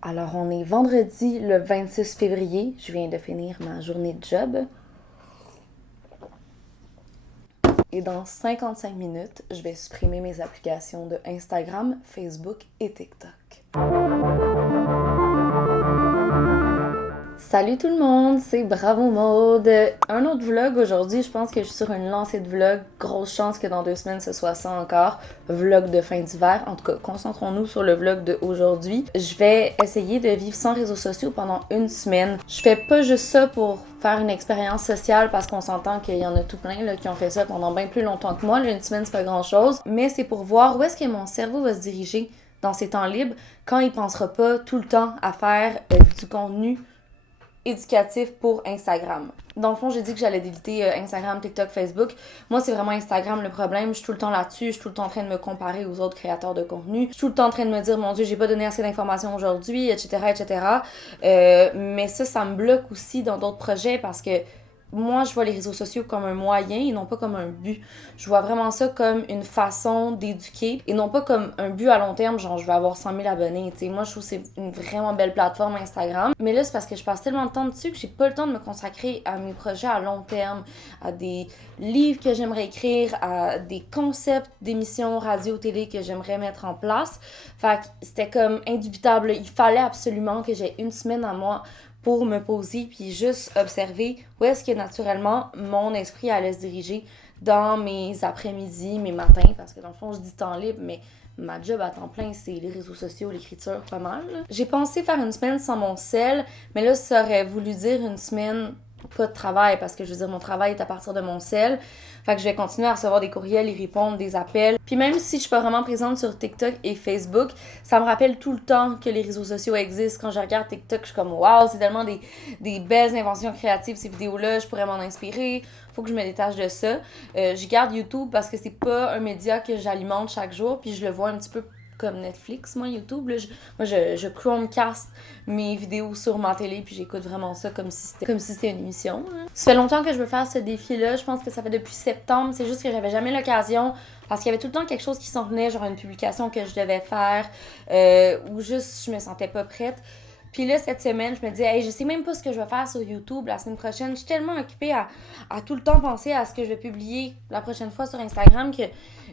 Alors, on est vendredi le 26 février. Je viens de finir ma journée de job. Et dans 55 minutes, je vais supprimer mes applications de Instagram, Facebook et TikTok. Salut tout le monde, c'est Bravo Maude. Un autre vlog aujourd'hui, je pense que je suis sur une lancée de vlog. Grosse chance que dans 2 semaines ce soit ça encore. Vlog de fin d'hiver. En tout cas, concentrons-nous sur le vlog d'aujourd'hui. Je vais essayer de vivre sans réseaux sociaux pendant une semaine. Je fais pas juste ça pour faire une expérience sociale parce qu'on s'entend qu'il y en a tout plein là, qui ont fait ça pendant bien plus longtemps que moi. Là, une semaine, c'est pas grand-chose. Mais c'est pour voir où est-ce que mon cerveau va se diriger dans ses temps libres quand il pensera pas tout le temps à faire du contenu éducatif pour Instagram. Dans le fond, j'ai dit que j'allais déliter Instagram, TikTok, Facebook. Moi, c'est vraiment Instagram le problème. Je suis tout le temps là-dessus. Je suis tout le temps en train de me comparer aux autres créateurs de contenu. Je suis tout le temps en train de me dire, mon Dieu, j'ai pas donné assez d'informations aujourd'hui, etc., etc. Mais ça me bloque aussi dans d'autres projets parce que moi, je vois les réseaux sociaux comme un moyen et non pas comme un but. Je vois vraiment ça comme une façon d'éduquer et non pas comme un but à long terme, genre je vais avoir 100 000 abonnés. T'sais, moi, je trouve que c'est une vraiment belle plateforme Instagram. Mais là, c'est parce que je passe tellement de temps dessus que j'ai pas le temps de me consacrer à mes projets à long terme, à des livres que j'aimerais écrire, à des concepts d'émissions radio-télé que j'aimerais mettre en place. Fait que c'était comme indubitable. Il fallait absolument que j'ai une semaine à moi pour me poser puis juste observer où est-ce que naturellement mon esprit allait se diriger dans mes après-midi, mes matins, parce que dans le fond, je dis temps libre, mais ma job à temps plein, c'est les réseaux sociaux, l'écriture, pas mal. J'ai pensé faire une semaine sans mon sel, mais là, ça aurait voulu dire une semaine pas de travail, parce que je veux dire, mon travail est à partir de mon sel. Fait que je vais continuer à recevoir des courriels, y répondre, des appels. Puis même si je suis pas vraiment présente sur TikTok et Facebook, ça me rappelle tout le temps que les réseaux sociaux existent. Quand je regarde TikTok, je suis comme waouh, c'est tellement des belles inventions créatives ces vidéos-là, je pourrais m'en inspirer. Faut que je me détache de ça. Je garde YouTube parce que c'est pas un média que j'alimente chaque jour, puis je le vois un petit peu comme Netflix, moi, YouTube. Là, je Chromecast mes vidéos sur ma télé, puis j'écoute vraiment ça comme si c'était une émission. Hein. Ça fait longtemps que je veux faire ce défi-là. Je pense que ça fait depuis septembre. C'est juste que j'avais jamais l'occasion parce qu'il y avait tout le temps quelque chose qui s'en venait, genre une publication que je devais faire ou juste je me sentais pas prête. Puis là, cette semaine, je me disais, hey, je sais même pas ce que je vais faire sur YouTube la semaine prochaine. Je suis tellement occupée à tout le temps penser à ce que je vais publier la prochaine fois sur Instagram que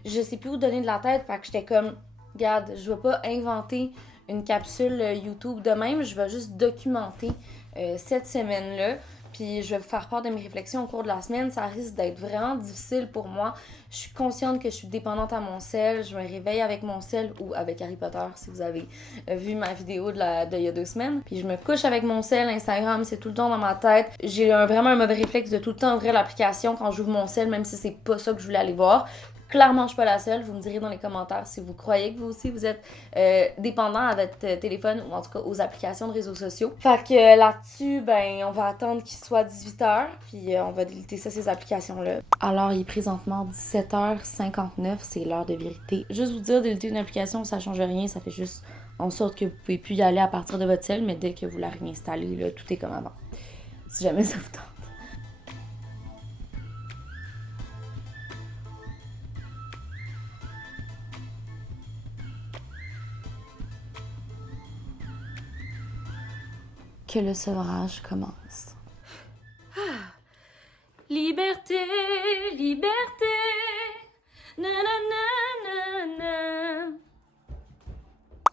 je sais plus où donner de la tête. Fait que j'étais comme, regarde, je vais pas inventer une capsule YouTube de même, je vais juste documenter cette semaine-là. Puis je vais vous faire part de mes réflexions au cours de la semaine. Ça risque d'être vraiment difficile pour moi. Je suis consciente que je suis dépendante à mon sel. Je me réveille avec mon sel ou avec Harry Potter si vous avez vu ma vidéo d'il y a 2 semaines. Puis je me couche avec mon sel. Instagram, c'est tout le temps dans ma tête. J'ai vraiment un mauvais réflexe de tout le temps ouvrir l'application quand j'ouvre mon sel, même si c'est pas ça que je voulais aller voir. Clairement, je suis pas la seule. Vous me direz dans les commentaires si vous croyez que vous aussi vous êtes dépendant à votre téléphone ou en tout cas aux applications de réseaux sociaux. Fait que là-dessus, ben, on va attendre qu'il soit 18h puis on va déliter ça, ces applications-là. Alors, il est présentement 17h59, c'est l'heure de vérité. Juste vous dire, déliter une application, ça change rien, ça fait juste en sorte que vous pouvez plus y aller à partir de votre cell, mais dès que vous la réinstallez, là, tout est comme avant. Si jamais ça vous tente. Que le sevrage commence. Liberté, liberté, nanana.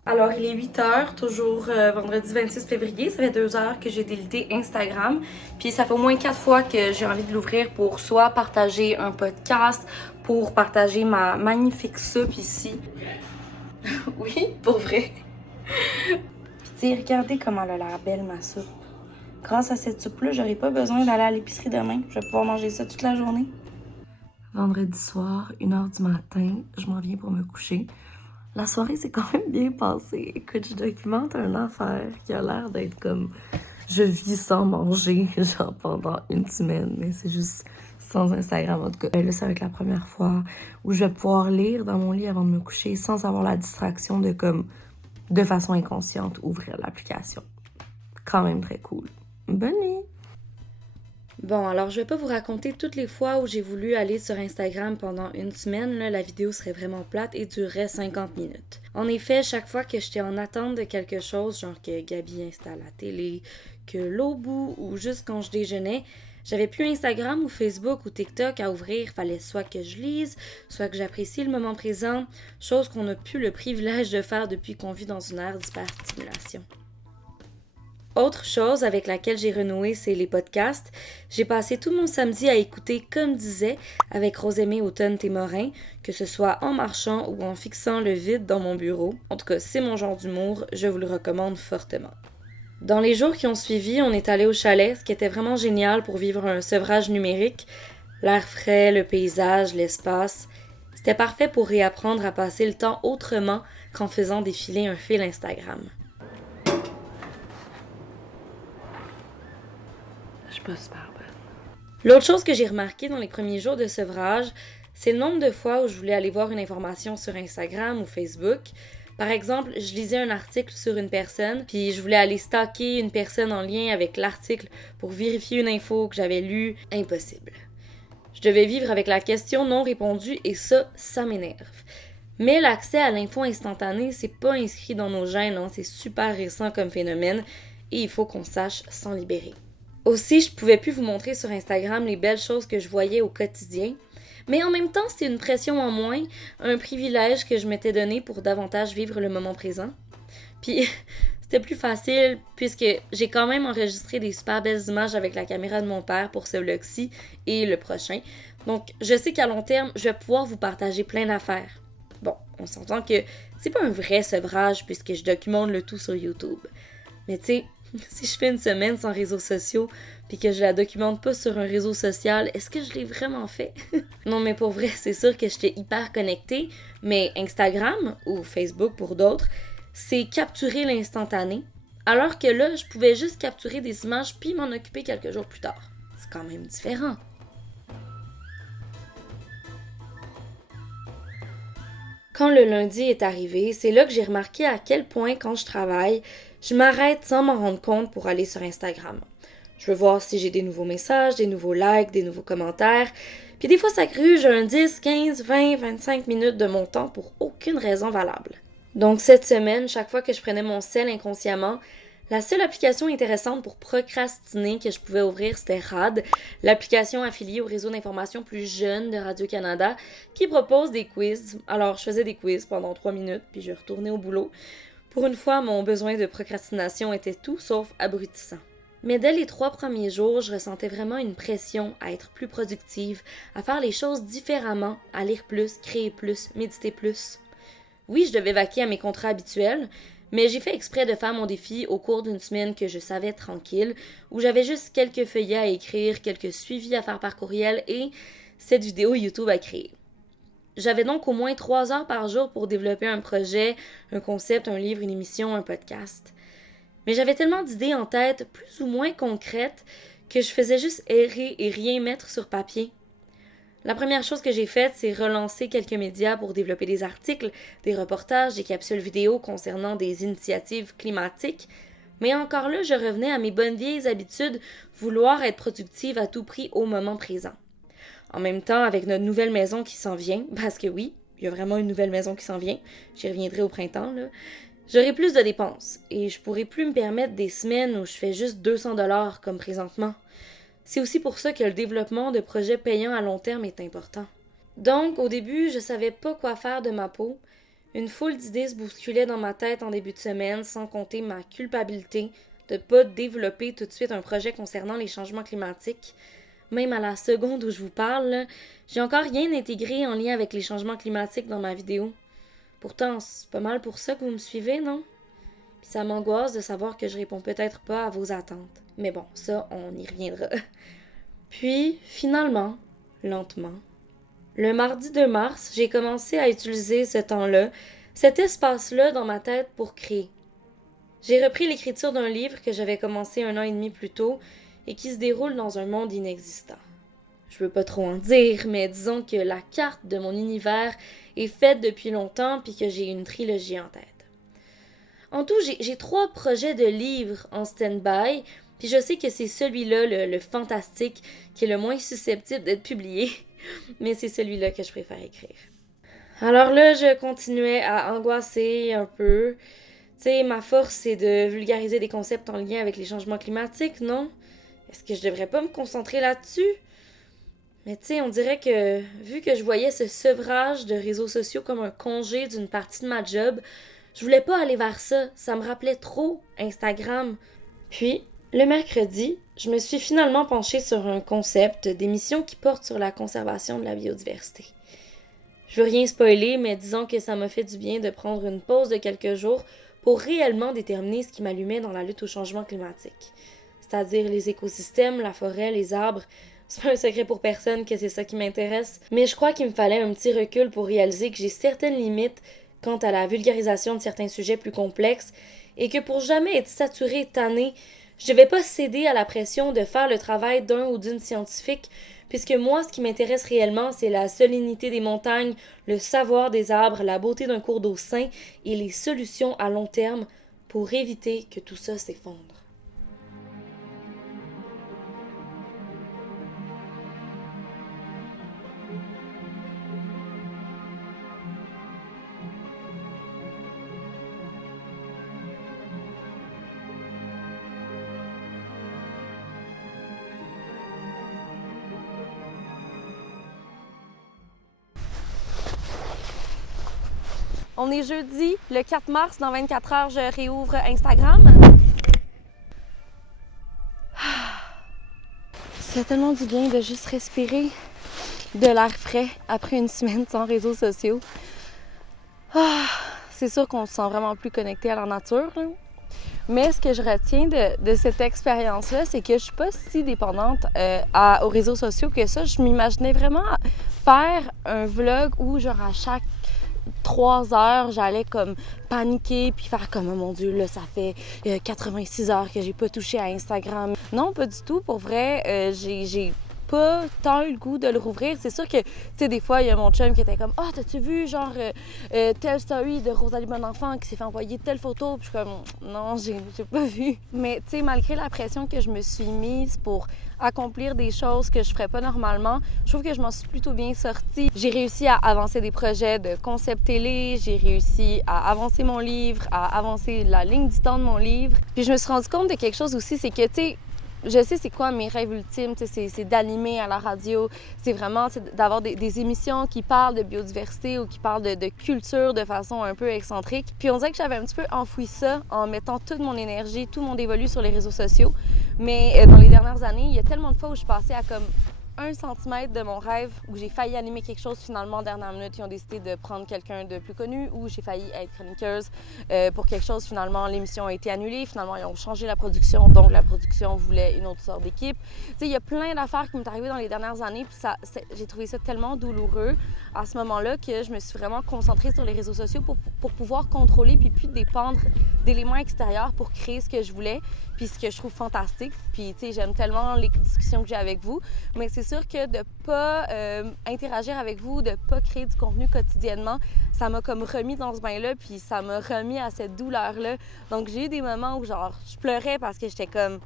Alors, il est 8h, toujours vendredi 26 février. Ça fait 2 heures que j'ai délité Instagram. Puis ça fait au moins 4 fois que j'ai envie de l'ouvrir pour soit partager un podcast, pour partager ma magnifique soupe ici. Oui, pour vrai. Puis regardez comment elle a l'air belle, ma soupe. Grâce à cette soupe-là, j'aurai pas besoin d'aller à l'épicerie demain. Je vais pouvoir manger ça toute la journée. Vendredi soir, 1h du matin, je m'en viens pour me coucher. La soirée s'est quand même bien passée. Écoute, je documente une affaire qui a l'air d'être comme... Je vis sans manger, genre pendant une semaine, mais c'est juste sans Instagram en tout cas. Là, ça va être la première fois où je vais pouvoir lire dans mon lit avant de me coucher sans avoir la distraction de comme, de façon inconsciente, ouvrir l'application. Quand même très cool. Bonne nuit! Bon, alors je vais pas vous raconter toutes les fois où j'ai voulu aller sur Instagram pendant une semaine, là, la vidéo serait vraiment plate et durerait 50 minutes. En effet, chaque fois que j'étais en attente de quelque chose, genre que Gabi installe la télé, que l'eau bout ou juste quand je déjeunais, j'avais plus Instagram ou Facebook ou TikTok à ouvrir, fallait soit que je lise, soit que j'apprécie le moment présent, chose qu'on n'a plus le privilège de faire depuis qu'on vit dans une ère d'hyperstimulation. Autre chose avec laquelle j'ai renoué, c'est les podcasts. J'ai passé tout mon samedi à écouter Comme disait avec Rosemée Automne-Témorin, que ce soit en marchant ou en fixant le vide dans mon bureau. En tout cas, c'est mon genre d'humour, je vous le recommande fortement. Dans les jours qui ont suivi, on est allé au chalet, ce qui était vraiment génial pour vivre un sevrage numérique. L'air frais, le paysage, l'espace. C'était parfait pour réapprendre à passer le temps autrement qu'en faisant défiler un fil Instagram. Je suis pas super bonne. L'autre chose que j'ai remarqué dans les premiers jours de sevrage, c'est le nombre de fois où je voulais aller voir une information sur Instagram ou Facebook. Par exemple, je lisais un article sur une personne, puis je voulais aller stalker une personne en lien avec l'article pour vérifier une info que j'avais lue. Impossible. Je devais vivre avec la question non répondue et ça m'énerve. Mais l'accès à l'info instantanée, c'est pas inscrit dans nos gènes, hein, c'est super récent comme phénomène et il faut qu'on sache s'en libérer. Aussi, je pouvais plus vous montrer sur Instagram les belles choses que je voyais au quotidien, mais en même temps, c'était une pression en moins, un privilège que je m'étais donné pour davantage vivre le moment présent. Puis, c'était plus facile puisque j'ai quand même enregistré des super belles images avec la caméra de mon père pour ce vlog-ci et le prochain. Donc, je sais qu'à long terme, je vais pouvoir vous partager plein d'affaires. Bon, on s'entend que c'est pas un vrai sevrage puisque je documente le tout sur YouTube. Mais tu sais, si je fais une semaine sans réseaux sociaux puis que je la documente pas sur un réseau social, est-ce que je l'ai vraiment fait? Non, mais pour vrai, c'est sûr que j'étais hyper connectée, mais Instagram, ou Facebook pour d'autres, c'est capturer l'instantané, alors que là, je pouvais juste capturer des images puis m'en occuper quelques jours plus tard. C'est quand même différent. Quand le lundi est arrivé, c'est là que j'ai remarqué à quel point, quand je travaille, je m'arrête sans m'en rendre compte pour aller sur Instagram. Je veux voir si j'ai des nouveaux messages, des nouveaux likes, des nouveaux commentaires. Puis des fois, ça gruge un 10, 15, 20, 25 minutes de mon temps pour aucune raison valable. Donc cette semaine, chaque fois que je prenais mon sel inconsciemment, la seule application intéressante pour procrastiner que je pouvais ouvrir, c'était RAD, l'application affiliée au réseau d'information plus jeune de Radio-Canada, qui propose des quiz. Alors, je faisais des quiz pendant 3 minutes, puis je retournais au boulot. Pour une fois, mon besoin de procrastination était tout sauf abrutissant. Mais dès les 3 premiers jours, je ressentais vraiment une pression à être plus productive, à faire les choses différemment, à lire plus, créer plus, méditer plus. Oui, je devais vaquer à mes contrats habituels, mais j'ai fait exprès de faire mon défi au cours d'une semaine que je savais tranquille, où j'avais juste quelques feuillets à écrire, quelques suivis à faire par courriel et cette vidéo YouTube à créer. J'avais donc au moins 3 heures par jour pour développer un projet, un concept, un livre, une émission, un podcast. Mais j'avais tellement d'idées en tête, plus ou moins concrètes, que je faisais juste errer et rien mettre sur papier. La première chose que j'ai faite, c'est relancer quelques médias pour développer des articles, des reportages, des capsules vidéo concernant des initiatives climatiques. Mais encore là, je revenais à mes bonnes vieilles habitudes, vouloir être productive à tout prix au moment présent. En même temps, avec notre nouvelle maison qui s'en vient, parce que oui, il y a vraiment une nouvelle maison qui s'en vient, j'y reviendrai au printemps, là, j'aurai plus de dépenses et je pourrai plus me permettre des semaines où je fais juste 200$ comme présentement. C'est aussi pour ça que le développement de projets payants à long terme est important. Donc, au début, je savais pas quoi faire de ma peau. Une foule d'idées se bousculaient dans ma tête en début de semaine, sans compter ma culpabilité de pas développer tout de suite un projet concernant les changements climatiques. Même à la seconde où je vous parle, là, j'ai encore rien intégré en lien avec les changements climatiques dans ma vidéo. Pourtant, c'est pas mal pour ça que vous me suivez, non? Puis ça m'angoisse de savoir que je réponds peut-être pas à vos attentes. Mais bon, ça, on y reviendra. Puis, finalement, lentement, le mardi 2 mars, j'ai commencé à utiliser ce temps-là, cet espace-là dans ma tête pour créer. J'ai repris l'écriture d'un livre que j'avais commencé 1 an et demi plus tôt et qui se déroule dans un monde inexistant. Je veux pas trop en dire, mais disons que la carte de mon univers est faite depuis longtemps puis que j'ai une trilogie en tête. En tout, j'ai 3 projets de livres en stand-by, Puis je sais que c'est celui-là, le fantastique, qui est le moins susceptible d'être publié, mais c'est celui-là que je préfère écrire. Alors là, je continuais à angoisser un peu. Tu sais, ma force, c'est de vulgariser des concepts en lien avec les changements climatiques, non? Est-ce que je devrais pas me concentrer là-dessus? Mais tu sais, on dirait que, vu que je voyais ce sevrage de réseaux sociaux comme un congé d'une partie de ma job, je voulais pas aller vers ça. Ça me rappelait trop Instagram. Puis, le mercredi, je me suis finalement penchée sur un concept d'émission qui porte sur la conservation de la biodiversité. Je veux rien spoiler, mais disons que ça m'a fait du bien de prendre une pause de quelques jours pour réellement déterminer ce qui m'allumait dans la lutte au changement climatique. C'est-à-dire les écosystèmes, la forêt, les arbres. C'est pas un secret pour personne que c'est ça qui m'intéresse, mais je crois qu'il me fallait un petit recul pour réaliser que j'ai certaines limites quant à la vulgarisation de certains sujets plus complexes et que pour jamais être saturée et tannée, je devais pas céder à la pression de faire le travail d'un ou d'une scientifique, puisque moi, ce qui m'intéresse réellement, c'est la solennité des montagnes, le savoir des arbres, la beauté d'un cours d'eau sain et les solutions à long terme pour éviter que tout ça s'effondre. On est jeudi, le 4 mars, dans 24 heures, je réouvre Instagram. Ça fait tellement du bien de juste respirer de l'air frais après une semaine sans réseaux sociaux. C'est sûr qu'on se sent vraiment plus connecté à la nature, là. Mais ce que je retiens de cette expérience-là, c'est que je suis pas si dépendante aux réseaux sociaux que ça. Je m'imaginais vraiment faire un vlog où, genre, à chaque 3 heures, j'allais comme paniquer puis faire comme, oh mon Dieu, là, ça fait 86 heures que j'ai pas touché à Instagram. Non, pas du tout. Pour vrai, j'ai pas tant eu le goût de le rouvrir. C'est sûr que, tu sais, des fois, il y a mon chum qui était comme, ah, t'as-tu vu, genre, telle story de Rosalie Bonenfant qui s'est fait envoyer telle photo? Puis je suis comme, non, j'ai pas vu. Mais, tu sais, malgré la pression que je me suis mise pour accomplir des choses que je ferais pas normalement, je trouve que je m'en suis plutôt bien sortie. J'ai réussi à avancer des projets de concept télé, j'ai réussi à avancer mon livre, à avancer la ligne du temps de mon livre. Puis je me suis rendu compte de quelque chose aussi, c'est que, tu sais, je sais c'est quoi mes rêves ultimes, c'est d'animer à la radio, c'est vraiment d'avoir des émissions qui parlent de biodiversité ou qui parlent de culture de façon un peu excentrique. Puis on dirait que j'avais un petit peu enfoui ça en mettant toute mon énergie, tout mon dévolu sur les réseaux sociaux. Mais dans les dernières années, il y a tellement de fois où je passais à comme 1 centimètre de mon rêve, où j'ai failli animer quelque chose, finalement, en dernière minute, ils ont décidé de prendre quelqu'un de plus connu, ou j'ai failli être chroniqueuse pour quelque chose, finalement, l'émission a été annulée, finalement, ils ont changé la production, donc la production voulait une autre sorte d'équipe. Tu sais, il y a plein d'affaires qui m'ont arrivé dans les dernières années, puis j'ai trouvé ça tellement douloureux à ce moment-là que je me suis vraiment concentrée sur les réseaux sociaux pour pouvoir contrôler puis plus dépendre d'éléments extérieurs pour créer ce que je voulais, puis ce que je trouve fantastique. Puis, tu sais, j'aime tellement les discussions que j'ai avec vous, mais c'est sûr que de pas interagir avec vous, de pas créer du contenu quotidiennement, ça m'a comme remis dans ce bain-là, puis ça m'a remis à cette douleur-là. Donc, j'ai eu des moments où, genre, je pleurais parce que j'étais comme...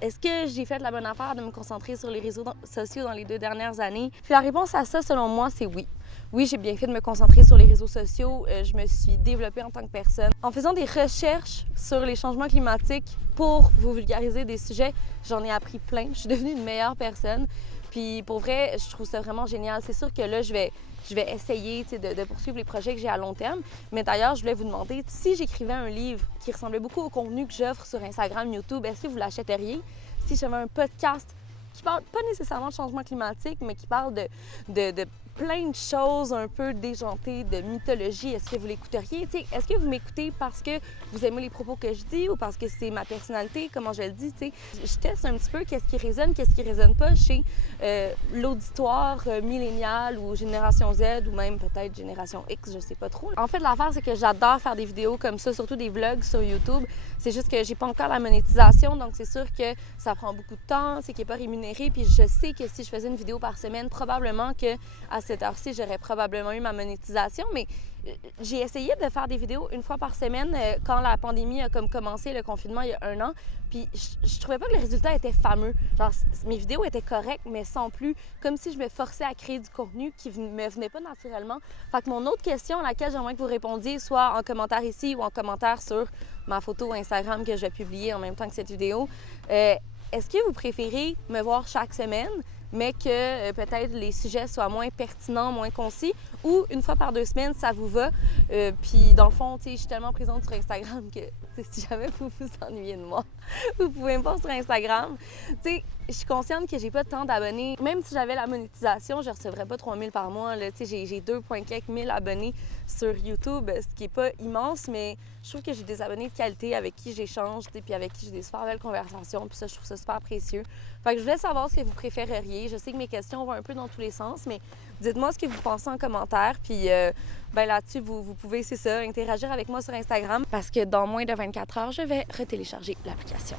Est-ce que j'ai fait la bonne affaire de me concentrer sur les réseaux sociaux dans les 2 dernières années? Puis la réponse à ça, selon moi, c'est oui. Oui, j'ai bien fait de me concentrer sur les réseaux sociaux. Je me suis développée en tant que personne. En faisant des recherches sur les changements climatiques pour vous vulgariser des sujets, j'en ai appris plein. Je suis devenue une meilleure personne. Puis pour vrai, je trouve ça vraiment génial. C'est sûr que là, je vais essayer de poursuivre les projets que j'ai à long terme. Mais d'ailleurs, je voulais vous demander, si j'écrivais un livre qui ressemblait beaucoup au contenu que j'offre sur Instagram, YouTube, est-ce que vous l'achèteriez? Si j'avais un podcast qui parle pas nécessairement de changement climatique, mais qui parle de plein de choses un peu déjantées, de mythologie, est-ce que vous l'écouteriez? Est-ce que vous m'écoutez parce que vous aimez les propos que je dis ou parce que c'est ma personnalité, comment je le dis? T'sais? Je teste un petit peu qu'est-ce qui résonne pas chez l'auditoire millénial ou génération Z ou même peut-être génération X, je sais pas trop. En fait, l'affaire, c'est que j'adore faire des vidéos comme ça, surtout des vlogs sur YouTube. C'est juste que j'ai pas encore la monétisation, donc c'est sûr que ça prend beaucoup de temps, c'est qu'il n'est pas rémunéré, puis je sais que si je faisais une vidéo par semaine, probablement que à cette heure-ci, j'aurais probablement eu ma monétisation, mais j'ai essayé de faire des vidéos une fois par semaine quand la pandémie a comme commencé, le confinement il y a 1 an, puis je trouvais pas que le résultat était fameux. Genre, mes vidéos étaient correctes, mais sans plus, comme si je me forçais à créer du contenu qui me venait pas naturellement. Fait que mon autre question à laquelle j'aimerais que vous répondiez, soit en commentaire ici ou en commentaire sur ma photo Instagram que je vais publier en même temps que cette vidéo, est-ce que vous préférez me voir chaque semaine, mais que peut-être les sujets soient moins pertinents, moins concis, ou une fois par 2 semaines, ça vous va? Puis dans le fond, tu sais, je suis tellement présente sur Instagram que si jamais vous vous ennuyez de moi, vous pouvez me voir sur Instagram. Tu sais, je suis consciente que j'ai pas tant d'abonnés. Même si j'avais la monétisation, je recevrais pas 3000 par mois. Tu sais, j'ai 2,quelques abonnés sur YouTube, ce qui est pas immense, mais je trouve que j'ai des abonnés de qualité avec qui j'échange, puis avec qui j'ai des super belles conversations, puis ça, je trouve ça super précieux. Fait que je voulais savoir ce que vous préféreriez. Je sais que mes questions vont un peu dans tous les sens, mais dites-moi ce que vous pensez en commentaire, puis ben là-dessus, vous pouvez, c'est ça, interagir avec moi sur Instagram, parce que dans moins de 24 heures, je vais retélécharger l'application.